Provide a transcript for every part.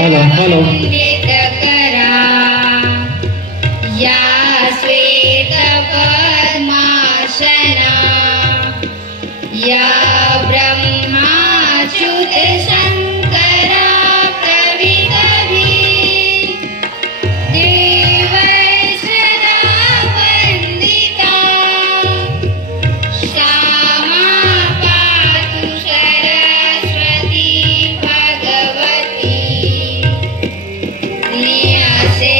hello hello करा या श्वेत पद्मासना या ब्रह्माच्युत शंकरा कवी कवी देवर्षदा वंदिता श्यामा पातु सरस्वती भगवती नियसे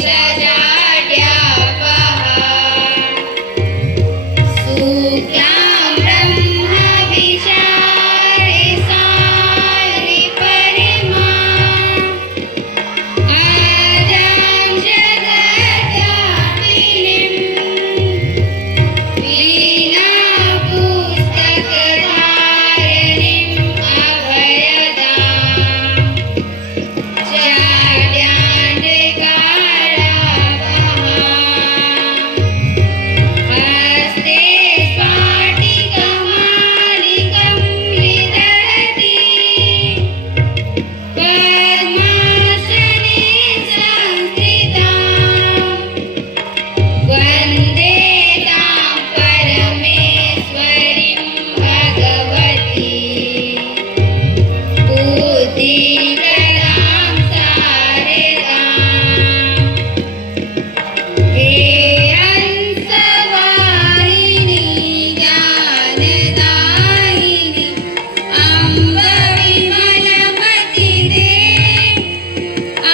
सजाड्या सूक्यां ब्रह्म विचारे सारि परिमा आद्यां जगद्व्यापिनीं वीणा पुस्तकधारिणीं अभयदां हस्ते स्फाटिकमालिकं विदधति पद्मासने संस्थितां वन्दे तां परमेश्वरीं भगवती बुद्धिप्रदां शारदाम् हे हंसवाहिनी ज्ञानदायिनी अम्ब विमलमति दे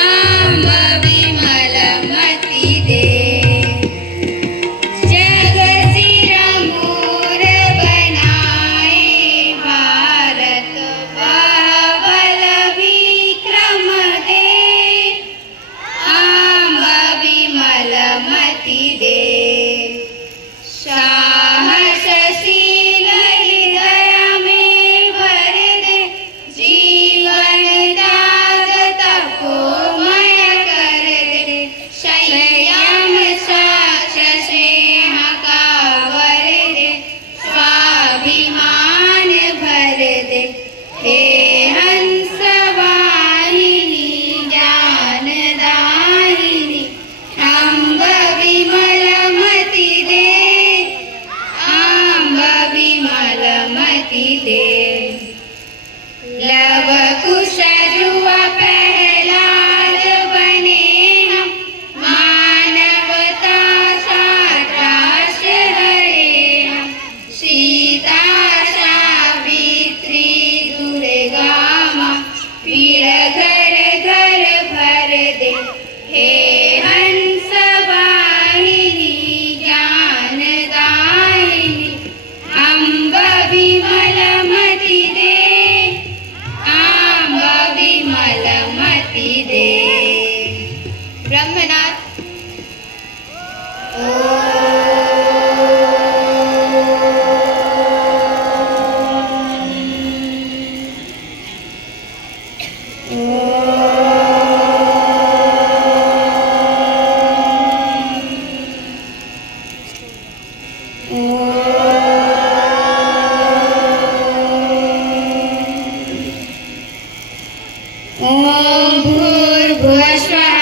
अम्ब विमलमति दे जग सिर मोर बनाए भारत बाबल विक्रम दे अम्ब विमलमति दे साहसशील हृदय में भर दे जीवन दाग तपोमय कर दे संयम साक्ष स्नेह का वर दे स्वाभिमान भर दे हे हंसवाहिनी ज्ञानदायिनी अम्ब विमलमति दे अम्ब विमलमति दे लव कुश ध्रुव प्रहलाद बने हम मानवता सात्रास्य हरे हम सीता सावित्री दुर्गा माँ पीर घर घर भर दे हे हंसवाहिनी ज्ञानदायिनी अम्ब विमलमति दे अम्ब विमलमति दे ब्रह्मनाथ ॐ भूर्भुवस्वः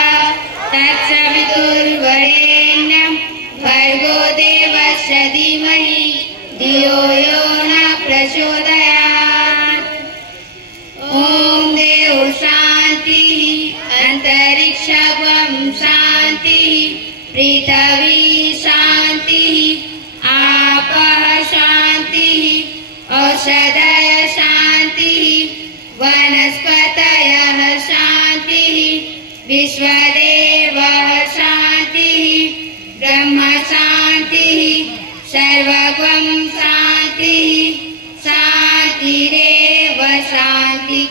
तत्सवितुर्वरेण्यं भर्गो देवस्य धीमहि धियो यो न प्रचोदयात् ॐ देव शान्तिः अन्तरिक्षं शान्तिः पृथिवी शान्तिः आपः शान्तिः औषधय शान्तिः वनस्पतयः शान्तिः विश्वदेवः शान्तिः ब्रह्म शान्तिः सर्वगं शान्तिः शान्तिरेव शान्तिः